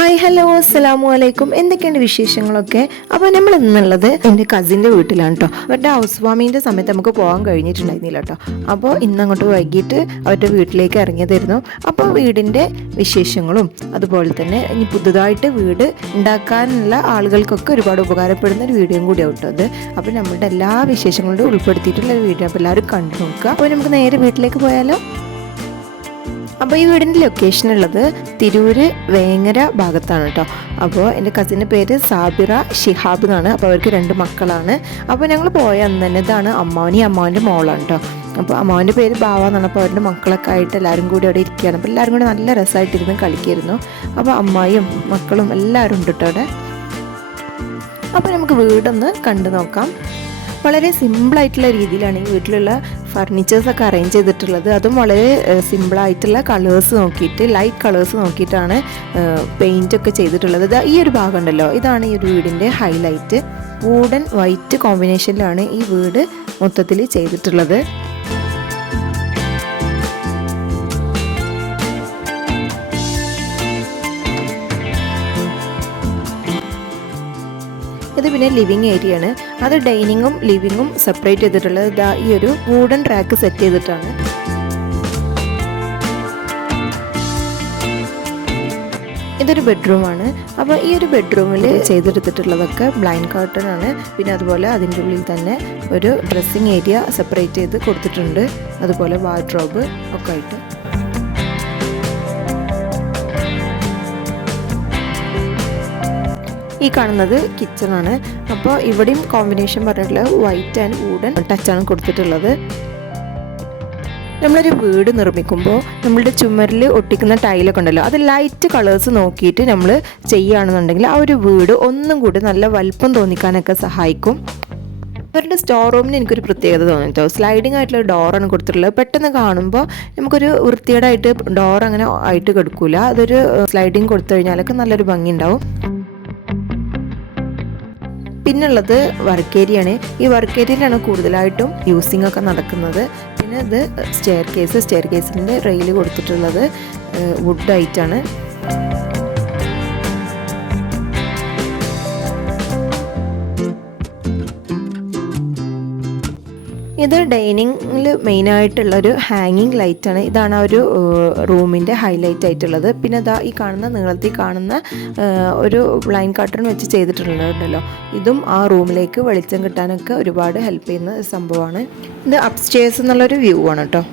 Hi hello അസ്സലാമു അലൈക്കും. എന്തൊക്കെയുണ്ട് വിശേഷങ്ങളൊക്കെ? അപ്പോൾ നമ്മൾ ഇന്നുള്ളത് എൻ്റെ കസിൻ്റെ വീട്ടിലാണ് കേട്ടോ. അവരുടെ ഹൗസ് വാമിങ്ങിൻ്റെ സമയത്ത് നമുക്ക് പോകാൻ കഴിഞ്ഞിട്ടുണ്ടായിരുന്നില്ല കേട്ടോ. അപ്പോൾ ഇന്നങ്ങോട്ട് വൈകിട്ട് അവരുടെ വീട്ടിലേക്ക് ഇറങ്ങിയതായിരുന്നു. അപ്പോൾ വീടിൻ്റെ വിശേഷങ്ങളും അതുപോലെ തന്നെ ഇനി പുതുതായിട്ട് വീട് ഉണ്ടാക്കാനുള്ള ആളുകൾക്കൊക്കെ ഒരുപാട് ഉപകാരപ്പെടുന്ന ഒരു വീഡിയോയും കൂടി ആവട്ടോ അത്. അപ്പോൾ നമ്മളുടെ എല്ലാ വിശേഷങ്ങളും ഉൾപ്പെടുത്തിയിട്ടുള്ള ഒരു വീഡിയോ. അപ്പോൾ എല്ലാവരും കണ്ടു നോക്കുക. അപ്പോൾ നമുക്ക് നേരെ വീട്ടിലേക്ക് പോയാലോ. അപ്പോൾ ഈ വീടിൻ്റെ ലൊക്കേഷൻ ഉള്ളത് തിരൂര് വേങ്ങര ഭാഗത്താണ് കേട്ടോ. അപ്പോൾ എൻ്റെ കസിൻ്റെ പേര് സാബിറ ഷിഹാബ് എന്നാണ്. അപ്പോൾ അവർക്ക് 2 മക്കളാണ്. അപ്പോൾ ഞങ്ങൾ പോയ അന്ന് തന്നെ ഇതാണ് അമ്മാവൻ്റെ മോളാണ് കേട്ടോ. അപ്പോൾ അമ്മാവൻ്റെ പേര് ബാവ എന്നാണ്. അപ്പോൾ അവരുടെ മക്കളൊക്കെ ആയിട്ട് എല്ലാവരും കൂടി അവിടെ ഇരിക്കുകയാണ്. അപ്പോൾ എല്ലാവരും കൂടി നല്ല രസമായിട്ടിരുന്ന് കളിക്കായിരുന്നു. അപ്പോൾ അമ്മായിയും മക്കളും എല്ലാവരും ഉണ്ട് കേട്ടോ അവിടെ. അപ്പോൾ നമുക്ക് വീടൊന്ന് കണ്ടു നോക്കാം. വളരെ സിമ്പിളായിട്ടുള്ള രീതിയിലാണ് ഈ വീട്ടിലുള്ള ഫർണിച്ചേഴ്സൊക്കെ അറേഞ്ച് ചെയ്തിട്ടുള്ളത്. അതും വളരെ സിമ്പിളായിട്ടുള്ള കളേഴ്സ് നോക്കിയിട്ട്, ലൈറ്റ് കളേഴ്സ് നോക്കിയിട്ടാണ് പെയിൻറ്റൊക്കെ ചെയ്തിട്ടുള്ളത്. ഈ ഒരു ഭാഗം ഉണ്ടല്ലോ, ഇതാണ് ഈ ഒരു വീടിൻ്റെ ഹൈലൈറ്റ്. വുഡൻ വൈറ്റ് കോമ്പിനേഷനിലാണ് ഈ വീട് മൊത്തത്തിൽ ചെയ്തിട്ടുള്ളത്. ഇത് പിന്നെ ലിവിങ് ഏരിയ ആണ്. അത് ഡൈനിങ്ങും ലിവിങ്ങും സെപ്പറേറ്റ് ചെയ്തിട്ടുള്ളത് ഇതാ ഈ ഒരു വുഡൻ റാക്ക് സെറ്റ് ചെയ്തിട്ടാണ്. ഇതൊരു ബെഡ്റൂമാണ്. അപ്പോൾ ഈ ഒരു ബെഡ്റൂമിൽ ചെയ്തെടുത്തിട്ടുള്ളതൊക്കെ ബ്ലൈൻഡ് കർട്ടൺ ആണ്. പിന്നെ അതുപോലെ അതിൻ്റെ ഉള്ളിൽ തന്നെ ഒരു ഡ്രസ്സിങ് ഏരിയ സെപ്പറേറ്റ് ചെയ്ത് കൊടുത്തിട്ടുണ്ട്. അതുപോലെ വാർഡ്രോബ് ഒക്കെ ആയിട്ട്. ഈ കാണുന്നത് കിച്ചണാണ്. അപ്പോൾ ഇവിടെയും കോമ്പിനേഷൻ പറഞ്ഞിട്ടുള്ളത് വൈറ്റ് ആൻഡ് വുഡൻ ടച്ചാണ് കൊടുത്തിട്ടുള്ളത്. നമ്മളൊരു വീട് നിർമ്മിക്കുമ്പോൾ നമ്മളുടെ ചുമരിൽ ഒട്ടിക്കുന്ന ടൈലൊക്കെ ഉണ്ടല്ലോ, അത് ലൈറ്റ് കളേഴ്സ് നോക്കിയിട്ട് നമ്മൾ ചെയ്യുകയാണെന്നുണ്ടെങ്കിൽ ആ ഒരു വീട് ഒന്നും കൂടി നല്ല വലിപ്പം തോന്നിക്കാനൊക്കെ സഹായിക്കും. അവരുടെ സ്റ്റോർ റൂമിന് എനിക്കൊരു പ്രത്യേകത തോന്നിട്ടോ. സ്ലൈഡിങ് ആയിട്ടുള്ള ഡോറാണ് കൊടുത്തിട്ടുള്ളത്. പെട്ടെന്ന് കാണുമ്പോൾ നമുക്കൊരു വൃത്തികേടായിട്ട് ഡോർ അങ്ങനെ ആയിട്ട് കിടക്കില്ല. അതൊരു സ്ലൈഡിങ് കൊടുത്തു കഴിഞ്ഞാലൊക്കെ നല്ലൊരു ഭംഗി ഉണ്ടാവും. പിന്നുള്ളത് വർക്ക് ഏരിയ ആണ്. ഈ വർക്ക് ഏരിയയിലാണ് കൂടുതലായിട്ടും യൂസിങ് ഒക്കെ നടക്കുന്നത്. പിന്നെ ഇത് സ്റ്റെയർ കേസിൻ്റെ റെയിൽ കൊടുത്തിട്ടുള്ളത് വുഡ് ആയിട്ടാണ്. ഇത് ഡൈനിങ്ങിൽ മെയിനായിട്ടുള്ളൊരു ഹാങ്ങിങ് ലൈറ്റാണ്. ഇതാണ് ആ ഒരു റൂമിൻ്റെ ഹൈലൈറ്റ് ആയിട്ടുള്ളത്. പിന്നെ ഇതാ ഈ കാണുന്ന നീളത്തിൽ കാണുന്ന ഒരു ബ്ലൈൻഡ് കർട്ടൺ വെച്ച് ചെയ്തിട്ടുണ്ടല്ലോ, ഇതും ആ റൂമിലേക്ക് വെളിച്ചം കിട്ടാനൊക്കെ ഒരുപാട് ഹെൽപ്പ് ചെയ്യുന്ന സംഭവമാണ്. ഇത് അപ്സ്റ്റേഴ്സ് എന്നുള്ളൊരു വ്യൂ ആണ് കേട്ടോ.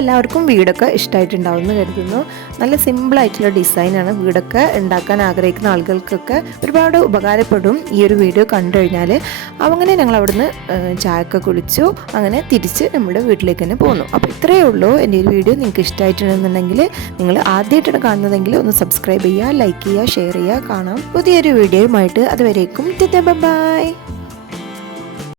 എല്ലാവർക്കും വീടൊക്കെ ഇഷ്ടമായിട്ടുണ്ടാവും എന്ന് കരുതുന്നു. നല്ല സിമ്പിളായിട്ടുള്ള ഡിസൈനാണ്. വീടൊക്കെ ഉണ്ടാക്കാൻ ആഗ്രഹിക്കുന്ന ആളുകൾക്കൊക്കെ ഒരുപാട് ഉപകാരപ്പെടും ഈ ഒരു വീഡിയോ കണ്ടു കഴിഞ്ഞാൽ. അങ്ങനെ ഞങ്ങൾ അവിടുന്ന് ചായയൊക്കെ കുടിച്ചു. അങ്ങനെ തിരിച്ച് നമ്മുടെ വീട്ടിലേക്ക് തന്നെ പോന്നു. അപ്പോൾ ഇത്രയേ ഉള്ളൂ. എൻ്റെ ഒരു വീഡിയോ നിങ്ങൾക്ക് ഇഷ്ടമായിട്ടുണ്ടെന്നുണ്ടെങ്കിൽ നിങ്ങൾ ആദ്യമായിട്ടാണ് കാണുന്നതെങ്കിൽ ഒന്ന് സബ്സ്ക്രൈബ് ചെയ്യുക, ലൈക്ക് ചെയ്യുക, ഷെയർ ചെയ്യുക. കാണാം പുതിയൊരു വീഡിയോയുമായിട്ട്. അതുവരേക്കും ബൈ.